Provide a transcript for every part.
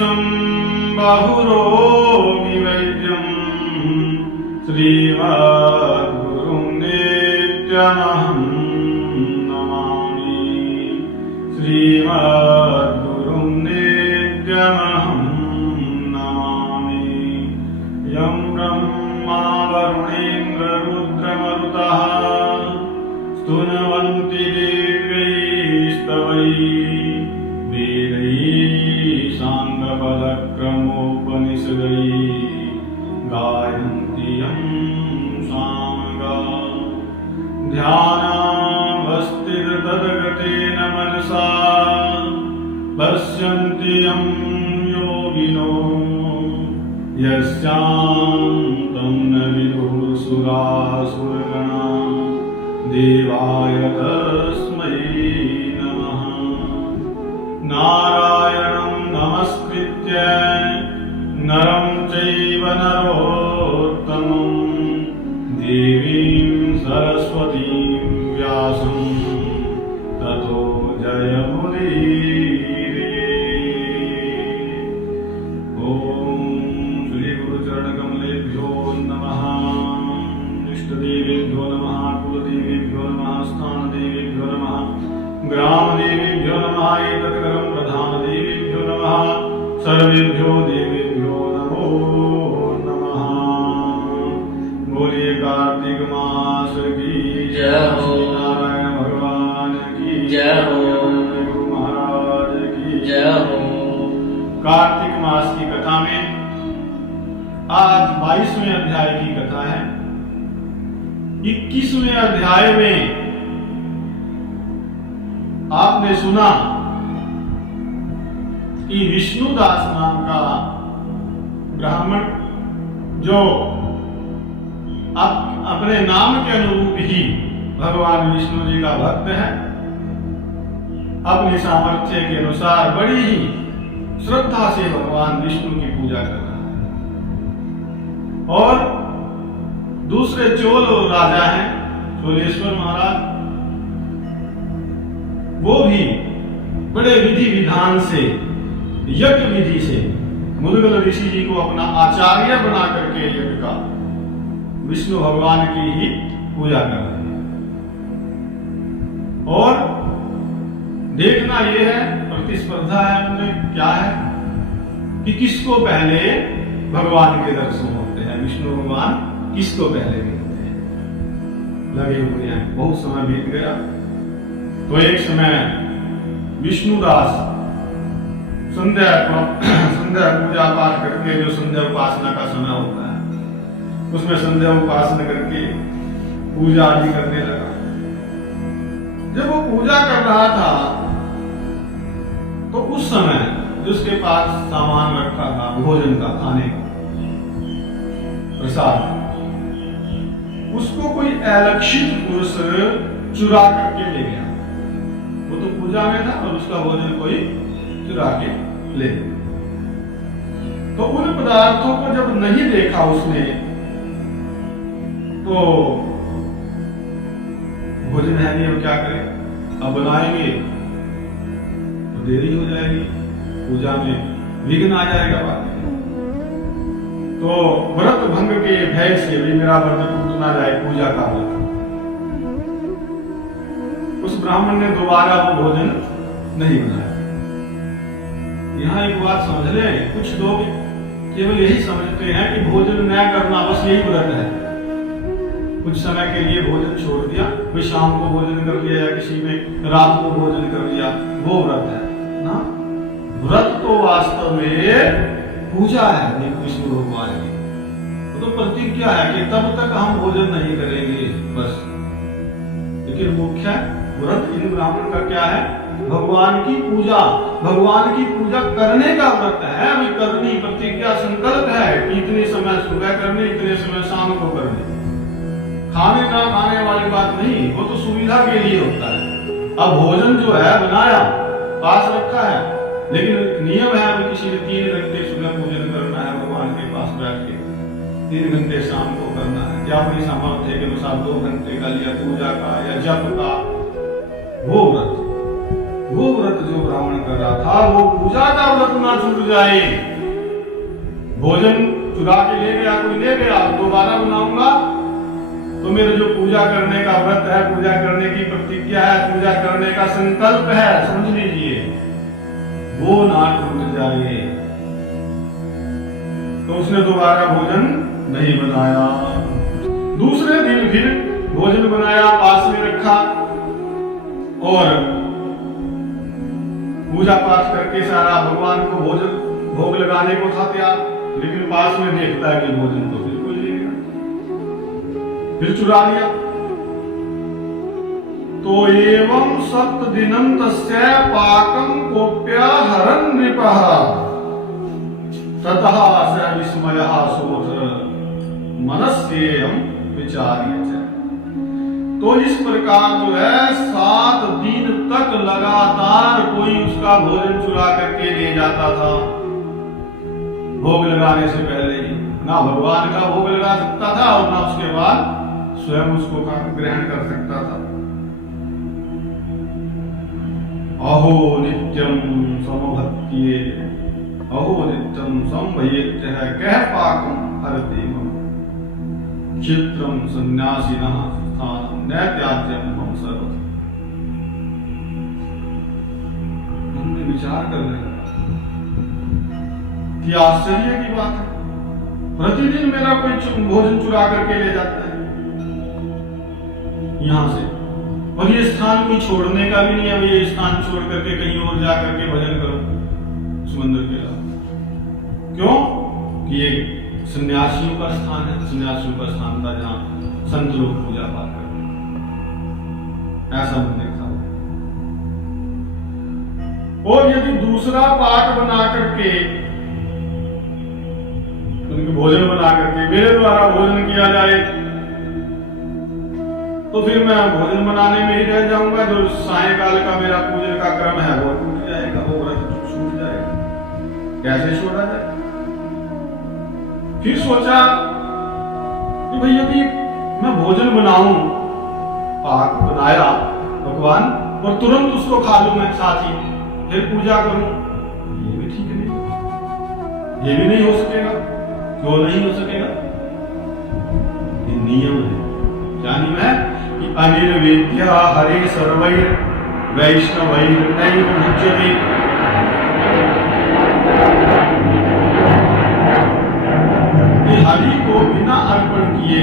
विश्वं बहुरोगि वैद्यं श्रीमद्गुरुं नित्यमहं नमामि। श्रीमद्गुरुं नित्यमहं नमामि। यं ब्रह्मा वरुणेन्द्ररुद्रमरुतः स्तुवन्ति देवैस्तवैः वेदैः साङ्गपदक्रमोपनिषदैः गायन्ति यं सामगाः। ध्यानावस्थिततद्गतेन मनसा पश्यन्ति यं योगिनो यस्यान्तं न विदुः सुरासुरगणा। देवाय तस्मै नमः। नारायणं नमस्कृत्य नरं चैव नरोत्तमं देवीं सरस्वतीं व्यासं ततो जयमुदीरये। ॐ श्री गुरुचरणकमलेभ्यो नमः। इष्टदेवेभ्यो नमः। कुलदेवेभ्यो नमः। स्थानदेवेभ्यो नमः। ग्रामदेवेभ्यो नमः। एतत्करं प्रधानदेवेभ्यो नमः। सर्वेभ्यो देवेभ्यो नमो नमः। बोलिए कार्तिक मास की जय हो। नारायण भगवान की जय हो। गुरु महाराज की जय हो। कार्तिक मास की कथा में आज 22वें अध्याय की कथा है। 21वें अध्याय में आपने सुना कि विष्णुदास नाम का ब्राह्मण जो अपने नाम के अनुरूप ही भगवान विष्णु जी का भक्त है, अपने सामर्थ्य के अनुसार बड़ी ही श्रद्धा से भगवान विष्णु की पूजा कर रहा है। और दूसरे चोल राजा हैं चोलेश्वर महाराज, वो भी बड़े विधि विधान से यज्ञ विधि से मुद्गल ऋषि जी को अपना आचार्य बना करके यज्ञ का विष्णु भगवान की ही पूजा कर रहे हैं। और देखना यह है, प्रतिस्पर्धा है उनमें क्या है कि किसको पहले भगवान के दर्शन होते हैं, विष्णु भगवान किसको पहले मिलते हैं। लगे हुए हैं, बहुत समय बीत गया। तो एक समय विष्णुदास संध्या पूजा पाठ करके, जो संध्या उपासना का समय होता है, उसमें संध्या उपासना करके पूजा आदि करने लगा। जब वो पूजा कर रहा था तो उस समय जिसके पास सामान रखा था भोजन का, खाने का प्रसाद, उसको कोई अलक्षित पुरुष चुरा करके ले गया। वो तो पूजा में था और उसका भोजन कोई चुरा के ले। तो उन पदार्थों को जब नहीं देखा उसने, तो भोजन है नहीं, अब क्या करें, अब बनाएंगे तो देरी हो जाएगी, पूजा में विघ्न आ जाएगा बात। तो व्रत भंग के भय से भी मेरा व्रत टूट ना जाए, पूजा का व्रत, उस ब्राह्मण ने दोबारा वो भोजन नहीं बनाया। यहाँ एक बात समझ ले, कुछ लोग केवल यही समझते हैं कि भोजन न करना बस यही व्रत है। कुछ समय के लिए भोजन छोड़ दिया, कोई शाम को भोजन कर लिया या किसी में रात को भोजन कर लिया, वो व्रत है ना। व्रत तो वास्तव में पूजा है विष्णु भगवान की। वो तो प्रतिज्ञा है कि तब तक हम भोजन नहीं करेंगे बस। लेकिन मुख्य व्रत इन ब्राह्मण का क्या है, भगवान की पूजा, भगवान की पूजा करने का व्रत है। अभी करनी प्रतिज्ञा संकल्प है कि इतने समय सुबह करनी, इतने समय शाम को करनी। खाने ना खाने वाली बात नहीं, वो तो सुविधा के लिए होता है। अब भोजन जो है बनाया, पास रखा है, लेकिन नियम है अभी किसी ने 3 घंटे सुबह भोजन करना है भगवान के पास बैठ के, 3 घंटे शाम को करना है, या अपनी सामर्थ्य के अनुसार 2 घंटे का लिया पूजा का या जप का, वो व्रत। वो व्रत जो ब्राह्मण कर रहा था वो पूजा का व्रत ना छूट जाए। भोजन चुरा के ले गया, कोई ले गया, दोबारा बनाऊंगा तो मेरे जो पूजा करने का व्रत है, पूजा करने की प्रतिज्ञा है, पूजा करने का संकल्प है, समझ लीजिए, वो ना टूट जाए। तो उसने दोबारा भोजन नहीं बनाया। दूसरे दिन फिर भोजन बनाया, पास में रखा और पूजा पाठ करके सारा भगवान को भोजन भोग लगाने को था तैयार, लेकिन पास में देखता है कि भोजन तो बिल्कुल नहीं गया, फिर चुरा लिया। तो एवं सप्त दिनम तस्य पाकं कोप्य हरन् नृपः ततः स विस्मयः सोऽथ मनस्येयं विचार्य च। तो इस प्रकार जो है 7 दिन तक लगातार कोई उसका भोजन चुरा करके ले जाता था, भोग लगाने से पहले ही। ना भगवान का भोग लगा सकता था और ना उसके बाद स्वयं उसको ग्रहण कर सकता था। अहो नित्यम समभक्तिये अहो नित्यम संभयेत्यः कह पाकं हरति मम क्षेत्रम सन्यासिनः स्थानं न त्याज्यं मम सर्वथा। हमने विचार कर रहे कि आश्चर्य की बात है, प्रतिदिन मेरा कोई भोजन चुरा करके ले जाता है यहां से, और ये स्थान कोई छोड़ने का भी नहीं है, ये स्थान छोड़ करके कहीं और जा करके भजन करो उस मंदिर के अलावा। क्यों? कि ये सन्यासियों का स्थान है, सन्यासियों का स्थान था जहां संत लोग पूजा पाठ करते, ऐसा हमने देखा। और यदि दूसरा पाठ बना करके उनके भोजन बना करके मेरे द्वारा भोजन किया जाए तो फिर मैं भोजन बनाने में ही रह जाऊंगा, जो सायंकाल का मेरा पूजन का क्रम है वो टूट जाएगा, वो व्रत छूट जाएगा। कैसे छोड़ा जाए? फिर सोचा कि भाई यदि मैं भोजन बनाऊं, पाक बनाया भगवान और तुरंत उसको खा लूं मैं साथ ही, फिर पूजा करूं, ये भी ठीक नहीं, ये भी नहीं हो सकेगा। क्यों नहीं हो सकेगा? ये नियम है। क्या नियम है? कि अनिर्वेद्य हरे सर्वैर वैष्णवैर नैव मुच्यते। हरि को बिना अर्पण किए,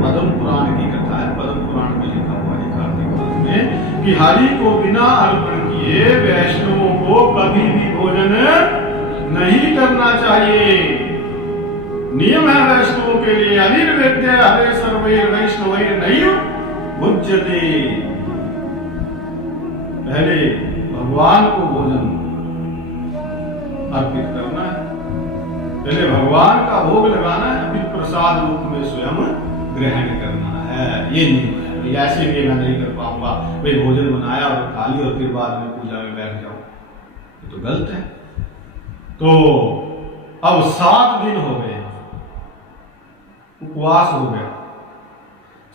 पद्म पुराण की कथा है, पद्म पुराण में लिखा हुआ है कार्तिक में कि हरि को बिना अर्पण किए वैष्णवों को कभी भी भोजन नहीं करना चाहिए। नियम है वैष्णवों के लिए, अनिर्वेद्य हरे सर्वैर वैष्णवैर नैव मुच्यते। पहले भगवान को भोजन अर्पित करना है, पहले भगवान का भोग लगाना है, फिर प्रसाद रूप में स्वयं ग्रहण करना है। ये नियम है। ऐसे भी मैं नहीं कर पाऊंगा, भाई भोजन बनाया और खा लिया और फिर बाद में पूजा में बैठ जाओ, ये तो गलत है। तो अब 7 दिन हो गए, उपवास हो गया,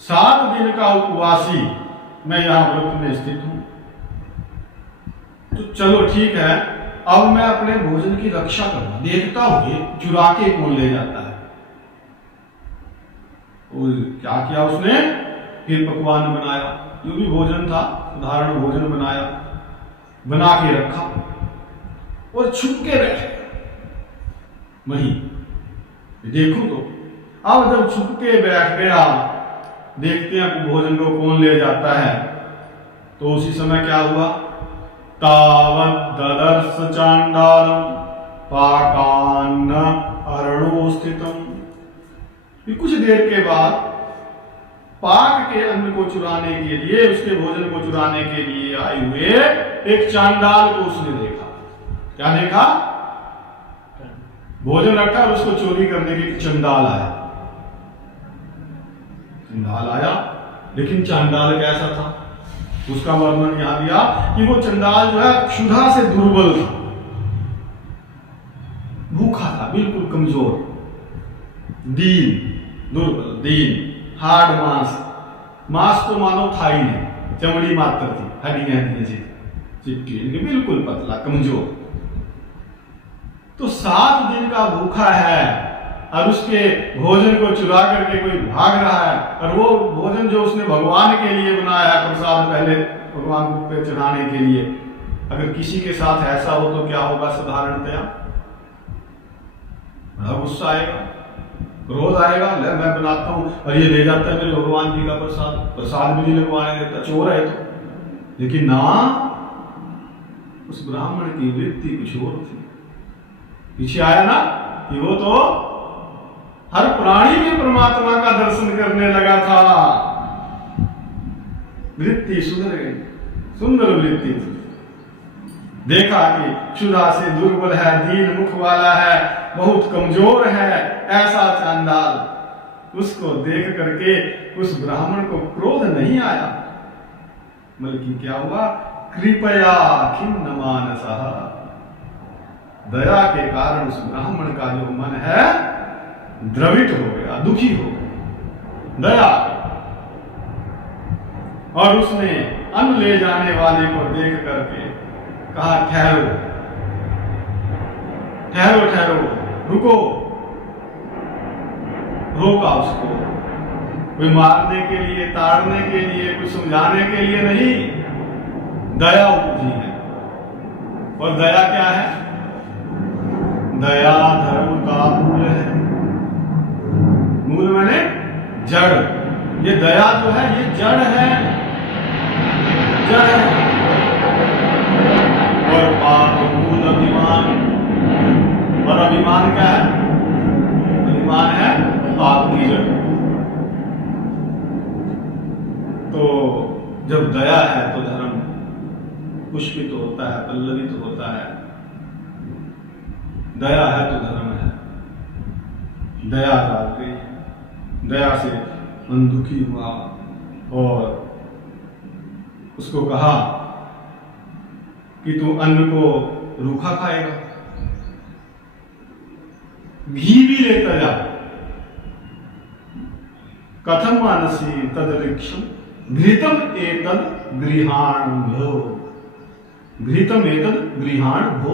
7 दिन का उपवासी मैं यहां व्रत में स्थित हूं। तो चलो ठीक है, अब मैं अपने भोजन की रक्षा करूंगा, देखता हूं ये चुरा के कौन ले जाता है। और क्या किया उसने? फिर पकवान बनाया, जो भी भोजन था साधारण भोजन बनाया, बना के रखा और छुप के बैठ गया वहीं। देखूं तो अब जब छुप के बैठ गया, देखते हैं भोजन को कौन ले जाता है। तो उसी समय क्या हुआ? तावत् ददर्श चांडालम पाकान्न अरणो स्थितम। कुछ देर के बाद पाक के अन्न को चुराने के लिए, उसके भोजन को चुराने के लिए आए हुए एक चांडाल को उसने देखा। क्या देखा? भोजन रखा और उसको चोरी करने के चंडाल आया। चंडाल आया, लेकिन चांडाल कैसा था उसका वर्णन यहां दिया कि वो चंडाल जो है क्षुधा से दुर्बल था, भूखा था, बिल्कुल कमजोर, दीन, दुर्बल, दीन, हार्ड मांस तो मानो था ही नहीं, चमड़ी मात्र थी, हड्डियां थी चिपकी, इनके बिल्कुल पतला कमजोर। तो 7 दिन का भूखा है और उसके भोजन को चुरा करके कोई भाग रहा है, और वो भोजन जो उसने भगवान के लिए बनाया है, प्रसाद पहले भगवान पे चढ़ाने के लिए, अगर किसी के साथ ऐसा हो तो क्या होगा? साधारणतया बड़ा गुस्सा आएगा, क्रोध आएगा, ले मैं बनाता हूं और ये ले जाता है मेरे भगवान जी का प्रसाद, प्रसाद भी नहीं लगवाने देता, चोर है तो। लेकिन ना, उस ब्राह्मण की वृत्ति कुछ और थी। पीछे आया ना कि वो तो हर प्राणी में परमात्मा का दर्शन करने लगा था। वृत्ति सुधर गई, सुंदर वृत्ति थी। देखा कि क्षुधा से दुर्बल है, दीन मुख वाला है, बहुत कमजोर है, ऐसा चांडाल। उसको देख करके उस ब्राह्मण को क्रोध नहीं आया, बल्कि क्या हुआ? कृपया खिन्न मानसः, दया के कारण उस ब्राह्मण का जो मन है द्रवित हो गया, दुखी हो गया, दया। और उसने अन्न ले जाने वाले को देख करके कहा, ठहरो ठहरो ठहरो, रुको। रोका उसको, कोई मारने के लिए, ताड़ने के लिए, कुछ समझाने के लिए नहीं, दया उपजी है। और दया क्या है? दया धर्म का मूल है। मूल माने जड़। ये दया जो है ये जड़ है, जड़ है। और पाप मूल अभिमान, और अभिमान क्या है? अभिमान है पाप की जड़। तो जब दया है तो धर्म पुष्पित तो होता है, पल्लवित तो होता है। दया है तो धर्म है। दया जाग गई, दया से मन दुखी हुआ और उसको कहा कि तू अन्न को रूखा खाएगा, घी भी लेकर जा। कथम मानसी तदृक्षम घृतम एतद गृहाण भो, घृतम एतद गृहाण भो।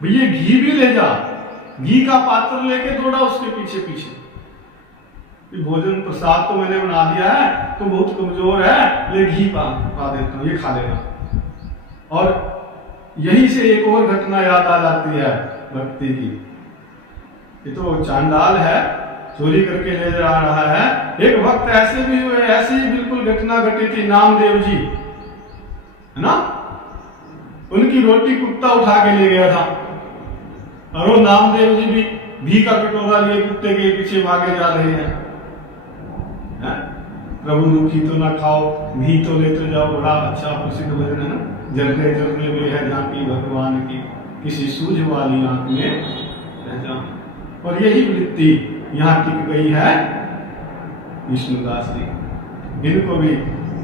भैया घी भी ले जा, घी का पात्र लेके दौड़ा उसके पीछे पीछे। भोजन प्रसाद तो मैंने बना दिया है, तो बहुत कमजोर है, ले घी पा देता हूं, ये खा लेगा। और यहीं से एक और घटना याद आ जाती है भक्ति की। ये तो चांडाल है, चोरी करके ले जा रहा है। एक भक्त ऐसे भी हुए, ऐसी ही बिल्कुल घटना घटी थी, नामदेव जी है ना, उनकी रोटी कुत्ता उठा के ले गया था, और वो नामदेव जी भी घी का कटोरा लिए कुत्ते के पीछे भागे जा रहे हैं। प्रभु रुखी तो ना खाओ, घी तो लेते जाओ। बड़ा अच्छा प्रसिद्ध भजन है ना, जरने जरने में है झांकी भगवान की, किसी सूझ वाली आंख में रह जा। और यही वृत्ति यहाँ टिक गई है विष्णुदास जी। इनको भी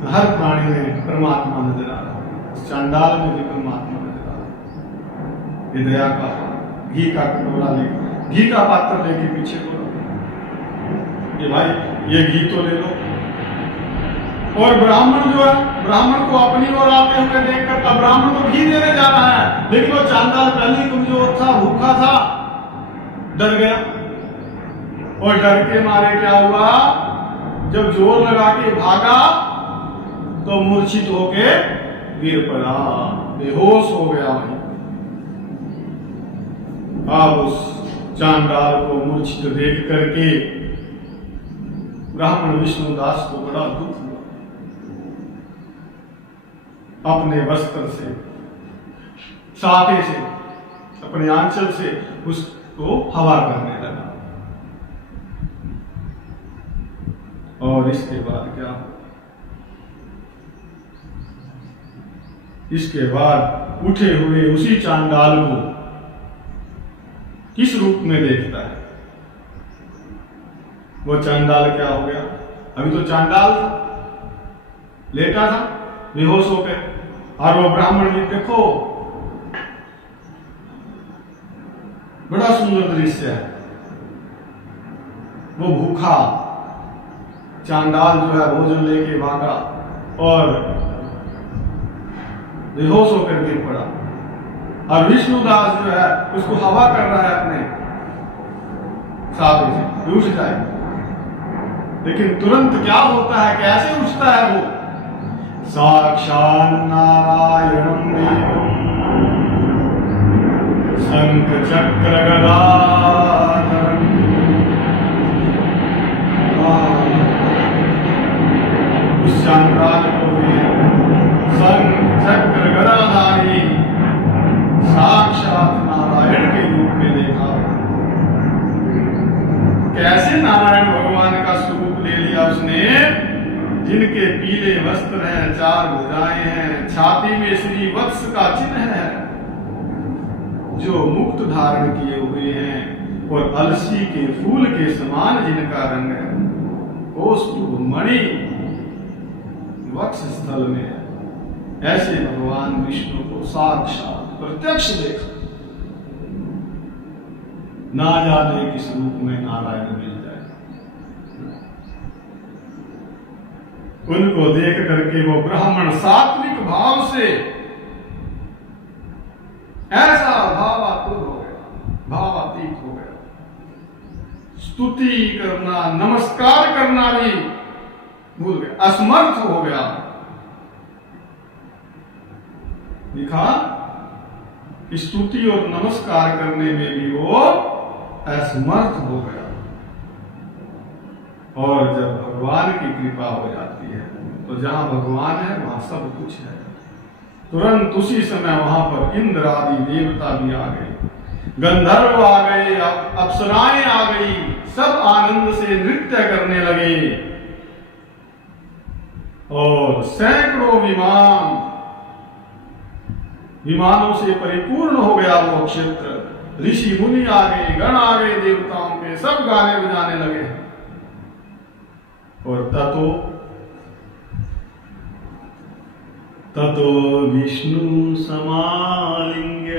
हर प्राणी में परमात्मा नजर आ रहा है, चांडाल में भी परमात्मा नजर आ रहा है। ये दया का घी का कटोरा लेके, घी का पात्र लेके पीछे बोलो कि भाई ये घी तो ले लो। और ब्राह्मण जो है, ब्राह्मण को अपनी ओर आते हुए देखकर अब ब्राह्मण को घी देने जा रहा है, लेकिन वो चांडाल पहले कमजोर था, भूखा था, डर गया। और डर के मारे क्या हुआ, जब जोर लगा के भागा तो मूर्छित होके गिर पड़ा, बेहोश हो गया वहीं। अब उस चांडाल को मूर्छित देख करके ब्राह्मण विष्णुदास को बड़ा दुख हुआ। अपने वस्त्र से, साफे से, अपने आंचल से उसको हवा करने लगा। और इसके बाद क्या? इसके बाद उठे हुए उसी चांडाल को किस रूप में देखता है? वो चांडाल क्या हो गया? अभी तो चांडाल था, लेटा था बेहोश होकर, और वो ब्राह्मण जी देखो, बड़ा सुंदर दृश्य है। वो भूखा चांडाल जो है भोजन लेके भागा, और बेहोश होकर गिर पड़ा। और विष्णुदास जो है उसको हवा कर रहा है अपने साधु से उठ जाए, लेकिन तुरंत क्या होता है, कैसे उठता है वो? साक्षात् नारायणं देवं शंख चक्र गदाधरं। उस शानदार को भी शंख चक्र गदाधारी साक्षात नारायण के रूप में देखा। कैसे नारायण भगवान का स्वरूप ले लिया उसने, जिनके पीले वस्त्र हैं, 4 भुजाएं हैं, छाती में श्री वत्स का चिन्ह है, जो मुक्त धारण किए हुए हैं और अलसी के फूल के समान जिनका रंग है, कौस्तुभ मणि वक्ष स्थल में है। ऐसे भगवान विष्णु को साक्षात प्रत्यक्ष देखा। ना जाने किस रूप में नारायण मिल जाए। उनको देख करके वो ब्राह्मण सात्विक भाव से ऐसा भावातुर हो गया, भावातीत हो गया। स्तुति करना, नमस्कार करना भी भूल गया, असमर्थ हो गया। लिखा कि स्तुति और नमस्कार करने में भी वो असमर्थ हो गया। और जब भगवान की कृपा हो जाती है तो जहां भगवान है वहां सब कुछ है। तुरंत उसी समय वहां पर इंद्र आदि देवता भी आ गए, गंधर्व आ गए, अप्सराएं आ गई, सब आनंद से नृत्य करने लगे और सैकड़ों विमानों से परिपूर्ण हो गया वो क्षेत्र। ऋषि मुनि आ गए, गण आ गए, देवताओं के सब गाने बजाने लगे। और ततो विष्णु समालिंग्य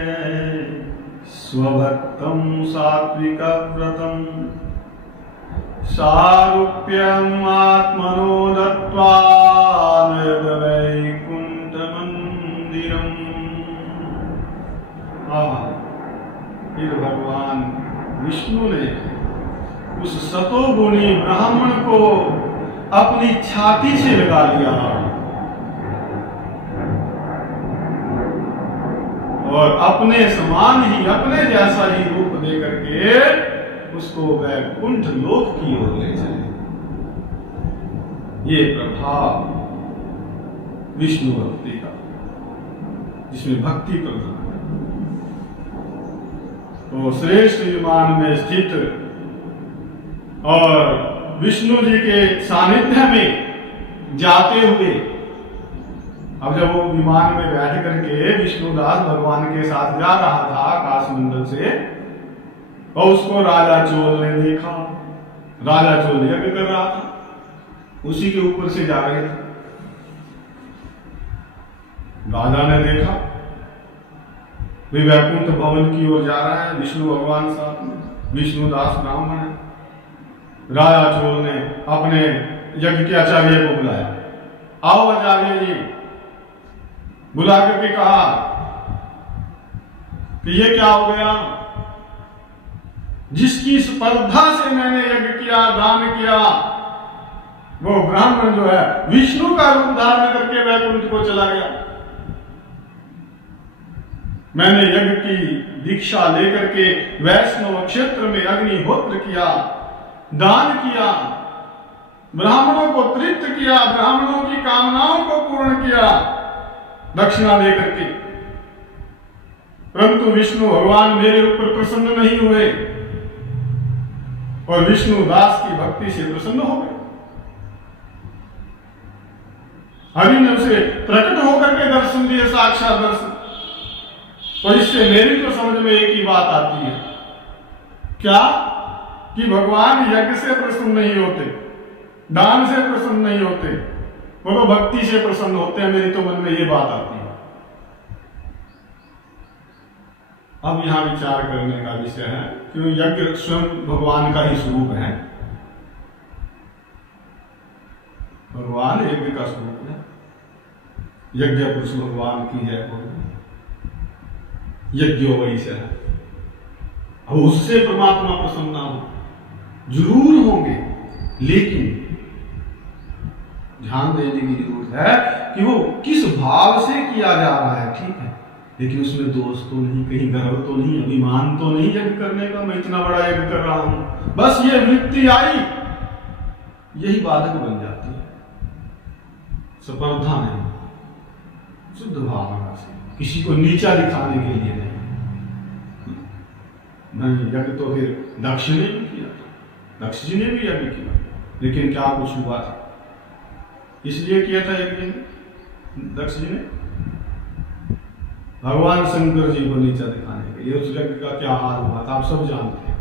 स्वभक्तं सात्विक व्रतं सारूप्यम् आत्मनो दत्त्वा वैकुंठ मंदिरम्। फिर भगवान विष्णु ने उस सतोगुणी ब्राह्मण को अपनी छाती से लगा लिया और अपने समान ही, अपने जैसा ही रूप दे करके उसको वैकुंठ लोक की ओर ले चले। ये प्रभाव विष्णु भक्ति का, जिसमें भक्ति प्रधान है। तो श्रेष्ठ विमान में स्थित और विष्णु जी के सानिध्य में जाते हुए, अब जब वो विमान में बैठ करके विष्णुदास भगवान के साथ जा रहा था आकाश मंडल से, और उसको राजा चोल ने देखा। राजा चोल यज्ञ कर रहा था, उसी के ऊपर से जा रहे थे। राजा ने देखा वे वैकुंठ भवन की ओर जा रहा है, विष्णु भगवान साथ में, विष्णुदास ब्राह्मण है। राजा चोल ने अपने यज्ञ के आचार्य को बुलाया, आओ आचार्य जी। बुला करके कहा कि ये क्या हो गया, जिसकी स्पर्धा से मैंने यज्ञ किया, दान किया, वो ब्राह्मण जो है विष्णु का रूप धारण करके वैकुंठ को चला गया। मैंने यज्ञ की दीक्षा लेकर के वैष्णव क्षेत्र में अग्निहोत्र किया, दान किया, ब्राह्मणों को तृप्त किया, ब्राह्मणों की कामनाओं को पूर्ण किया दक्षिणा देकर के, परंतु विष्णु भगवान मेरे ऊपर प्रसन्न नहीं हुए और विष्णु दास की भक्ति से प्रसन्न हो गए। हरि ने उसे प्रकट होकर के दर्शन दिए, साक्षात दर्शन। तो इससे मेरी तो समझ में एक ही बात आती है, क्या कि भगवान यज्ञ से प्रसन्न नहीं होते, दान से प्रसन्न नहीं होते, वो तो भक्ति से प्रसन्न होते हैं। मेरी तो मन में ये बात आती है। अब यहां विचार करने का विषय है कि यज्ञ स्वयं भगवान का ही स्वरूप है। भगवान यज्ञ का स्वरूप है। यज्ञ पुरुष भगवान की जय बोल, यज्ञो वही से है। अब उससे परमात्मा प्रसन्न हो जरूर होंगे, लेकिन ध्यान देने की जरूरत है कि वो किस भाव से किया जा रहा है। ठीक है, लेकिन उसमें दोष तो नहीं, कहीं गर्व तो नहीं, अभिमान तो नहीं यज्ञ करने का, मैं इतना बड़ा यज्ञ कर रहा हूं, बस ये वृत्ति आई, यही बाधक बन जाती है। स्पर्धा नहीं, शुद्ध भावना से, किसी को नीचा दिखाने के लिए नहीं। यज्ञ तो फिर दक्ष ने भी किया था, दक्ष जी ने भी यज्ञ किया, लेकिन क्या कुछ हुआ था? इसलिए किया था यज्ञ दक्ष जी ने भगवान शंकर जी को नीचा दिखाने के लिए। उस यज्ञ का क्या हाल हुआ था आप सब जानते हैं।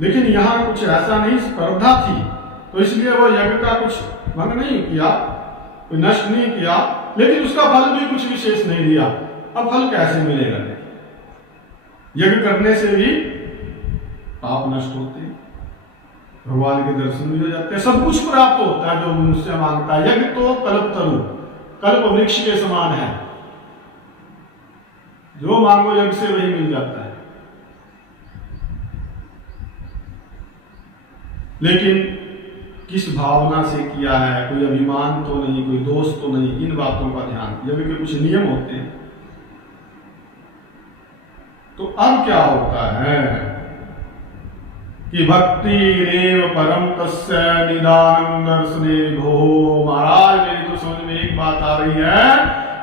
लेकिन यहां कुछ ऐसा नहीं, स्पर्धा थी, तो इसलिए वो यज्ञ का कुछ भंग नहीं किया, कोई नष्ट नहीं किया, लेकिन उसका फल भी कुछ विशेष नहीं दिया। अब फल कैसे मिलेगा? यज्ञ करने से भी पाप नष्ट होते, भगवान के दर्शन भी हो जाते हैं, सब कुछ प्राप्त होता है जो मनुष्य मांगता है। यज्ञ तो कल्पतरु, कल्प वृक्ष के समान है, जो मांगो यज्ञ से वही मिल जाता है। लेकिन किस भावना से किया है, कोई अभिमान तो नहीं, कोई दोष तो नहीं, इन बातों का ध्यान। यज्ञ के कुछ नियम होते हैं। तो अब क्या होता है कि भक्ति रेव परम तस्य निदानम दर्शने विभो। महाराज मेरी तो समझ में एक बात आ रही है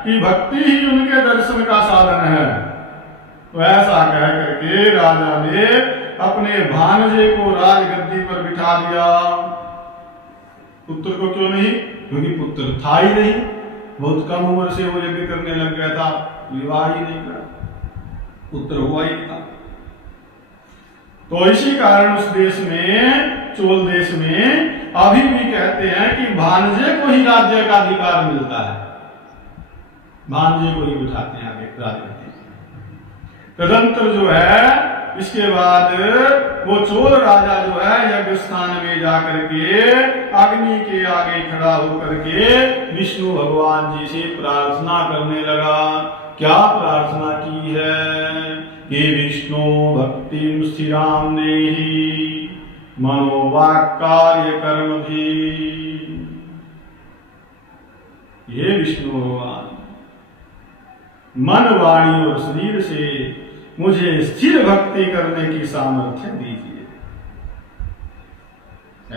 कि भक्ति ही उनके दर्शन का साधन है। तो ऐसा कह करके राजा ने अपने भांजे को राजगद्दी पर बिठा दिया। पुत्र को क्यों नहीं? क्योंकि पुत्र था ही नहीं, बहुत कम उम्र से वो यज्ञ करने लग गया था, विवाह ही नहीं करा, पुत्र हुआ ही था। तो इसी कारण उस देश में, चोल देश में अभी भी कहते हैं कि भांजे को ही राज्य का अधिकार मिलता है, भांजे को ही बिठाते हैं आगे राजगद्दी। तदंतर जो है इसके बाद वो चोल राजा जो है यज्ञ स्थान में जाकर के अग्नि के आगे खड़ा होकर के विष्णु भगवान जी से प्रार्थना करने लगा। क्या प्रार्थना की है? हे विष्णु भक्तिम स्थिराम देहि मनोवाक् कार्य कर्म भी। ये विष्णु भगवान मन, वाणी और शरीर से मुझे स्थिर भक्ति करने की सामर्थ्य दीजिए।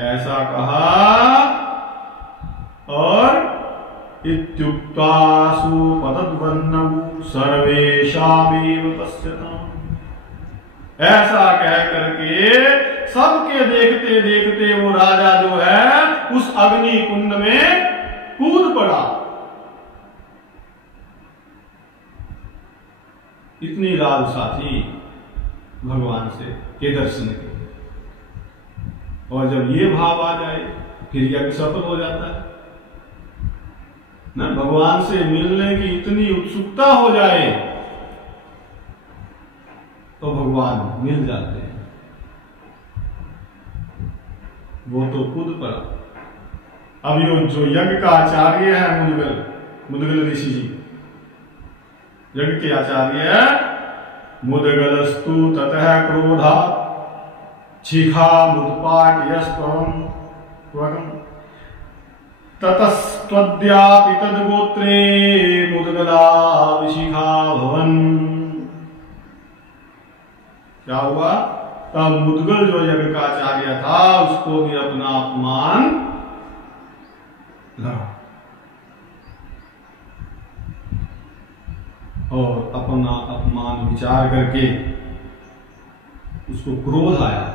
ऐसा कहा और इत्युक्ता सुपतद्वन्नौ सर्वेषामेव पश्यताम्। ऐसा कह करके सबके देखते देखते वो राजा जो है उस अग्नि कुंड में कूद पड़ा। इतनी लालसा थी भगवान से के दर्शन की। और जब ये भाव आ जाए फिर यज्ञ सफल हो जाता है ना। भगवान से मिलने की इतनी उत्सुकता हो जाए तो भगवान मिल जाते हैं। वो तो कूद पड़ा। अब यो जो यज्ञ का आचार्य है मुदगल ऋषि जी, यज्ञ के आचार्य मुदगलस्तु ततः क्रोधा छिखा मुत्पाट्यस्त्वं ततस्त्वद्यापि तद्गोत्रे मुदगला विशिखा भवन। क्या हुआ? तब मुदगल जो यज्ञ का आचार्य था उसको भी अपना अपमान लगा और अपना अपमान विचार करके उसको क्रोध आया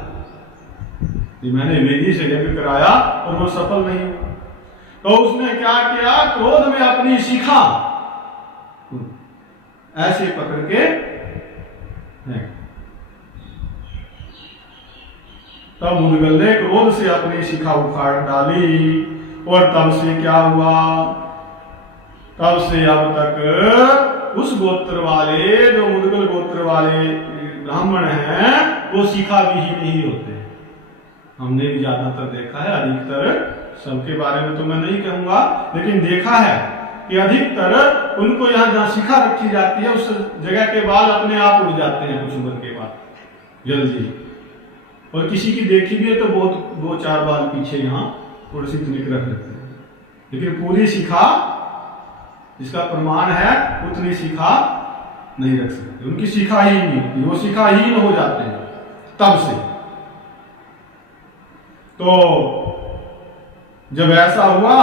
कि मैंने वेदी से यज्ञ कराया और वो सफल नहीं हुआ। तो उसने क्या किया? क्रोध में अपनी शिखा ऐसे पकड़ के तब मुदगल ने क्रोध से अपनी शिखा उखाड़ डाली। और तब से क्या हुआ? तब से अब तक उस गोत्र वाले, जो मुदगल गोत्र वाले ब्राह्मण हैं, वो शिखा विहीन ही होते हैं। हमने भी ज्यादातर देखा है, अधिकतर, सबके बारे में तो मैं नहीं कहूंगा, लेकिन देखा है कि अधिकतर उनको यहाँ जहाँ शिखा रखी जाती है उस जगह के बाल अपने आप उड़ जाते हैं कुछ उम्र के बाद जल्दी। और किसी की देखी भी है तो बहुत 2-4 बाल पीछे यहाँ थोड़ी सी तनिक रख देते हैं, लेकिन पूरी शिखा जिसका प्रमाण है उतनी शिखा नहीं रख सकते, उनकी शिखा ही नहीं होती, वो शिखाहीन हो जाते हैं तब से। तो जब ऐसा हुआ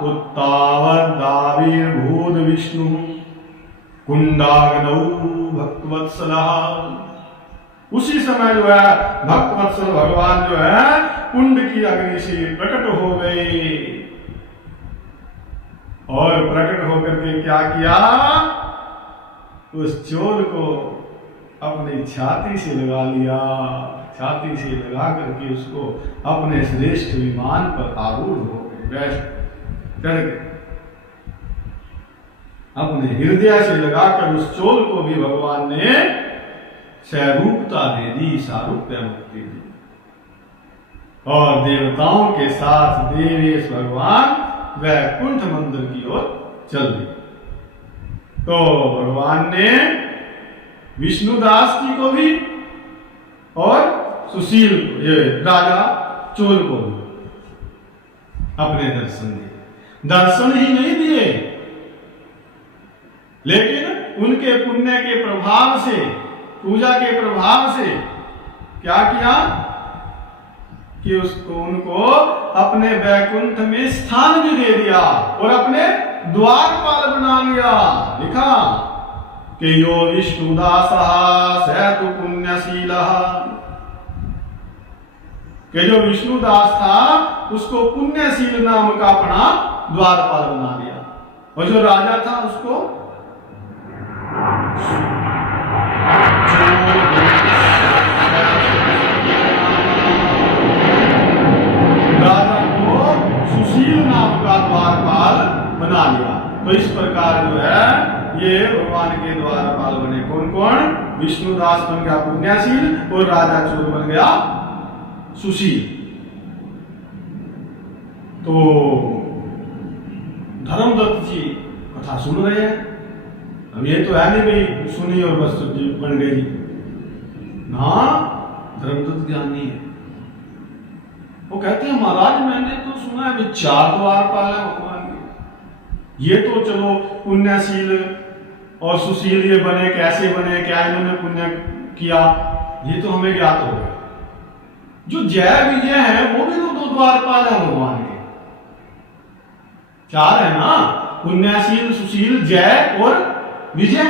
तो तावत दावीर भूत विष्णु कुंडाग्नौ भक्तवत्सलः, उसी समय जो है भक्तवत्सल भगवान जो है कुंड की अग्नि से प्रकट हो गए और प्रकट होकर के क्या किया, उस चोर को अपनी छाती से लगा लिया, छाती से लगा करके उसको अपने श्रेष्ठ विमान पर आरूढ़ हो गए, चढ़ गए, अपने हृदय से लगाकर उस चोर को भी भगवान ने स्वरूपता दे दी, सारूप्य मुक्ति दी। और देवताओं के साथ देवेश भगवान वैकुंठ मंदिर की ओर चल दिए। तो भगवान ने विष्णुदास जी को भी और सुशील ये राजा चोर को भी अपने दर्शन दिए। दर्शन ही नहीं दिए, लेकिन उनके पुण्य के प्रभाव से, पूजा के प्रभाव से क्या किया कि उसको उनको अपने वैकुंठ में स्थान भी दे दिया और अपने द्वारपाल बना लिया। लिखा कि यो विष्णुदासः स तु पुण्यशीलः, कि जो विष्णुदास था उसको पुण्यशील नाम का अपना द्वारपाल बना दिया, और जो राजा था उसको राजा को सुशील नाम का द्वारपाल बना लिया। तो इस प्रकार जो है ये भगवान के द्वारपाल बने। कौन कौन? विष्णुदास बन गया पुण्यशील और राजा चोर बन गया सुशील। तो धर्मदत्त जी कथा सुन रहे हैं। अब ये तो है नहीं भाई सुनी और बस बन गई ना, धर्मदत्त ज्ञानी है। वो कहते हैं महाराज मैंने तो सुना है 4 द्वारपाल है भगवान के, ये तो चलो पुण्यशील और सुशील ये बने, कैसे बने, क्या इन्होंने पुण्य किया, ये तो हमें ज्ञात हो गया। जो जय विजय है वो भी तो 2 द्वारपाल है भगवान के, 4 है ना, पुण्यशील, सुशील, जय और विजय।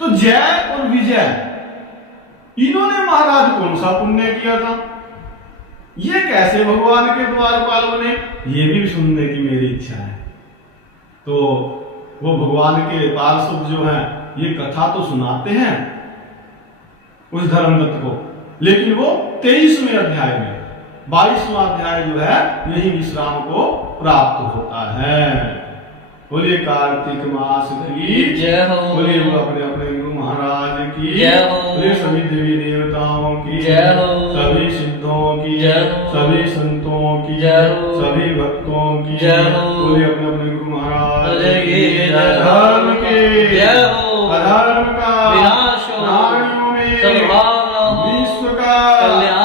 तो जय और विजय इन्होंने महाराज कौन सा पुण्य किया था, ये कैसे भगवान के द्वारपाल बने, ये भी सुनने की मेरी इच्छा है। तो वो भगवान के पार्षद जो है ये कथा तो सुनाते हैं उस धर्मदत्त को, लेकिन वो 23वें अध्याय में, 22वां अध्याय जो है यही विश्राम को प्राप्त होता है। बोलिए कार्तिक मास की जय हो, बोलिए अपने अपने गुरु महाराज की जय हो, बोलिए सभी देवी देवताओं की जय हो, सभी सिद्धों की जय हो, सभी संतों की जय हो, सभी भक्तों की जय हो, बोलिए अपने अपने गुरु महाराज की धर्म के जय हो, अधर्म का विनाश हो, प्राणियों में सद्भाव, विश्व का कल्याण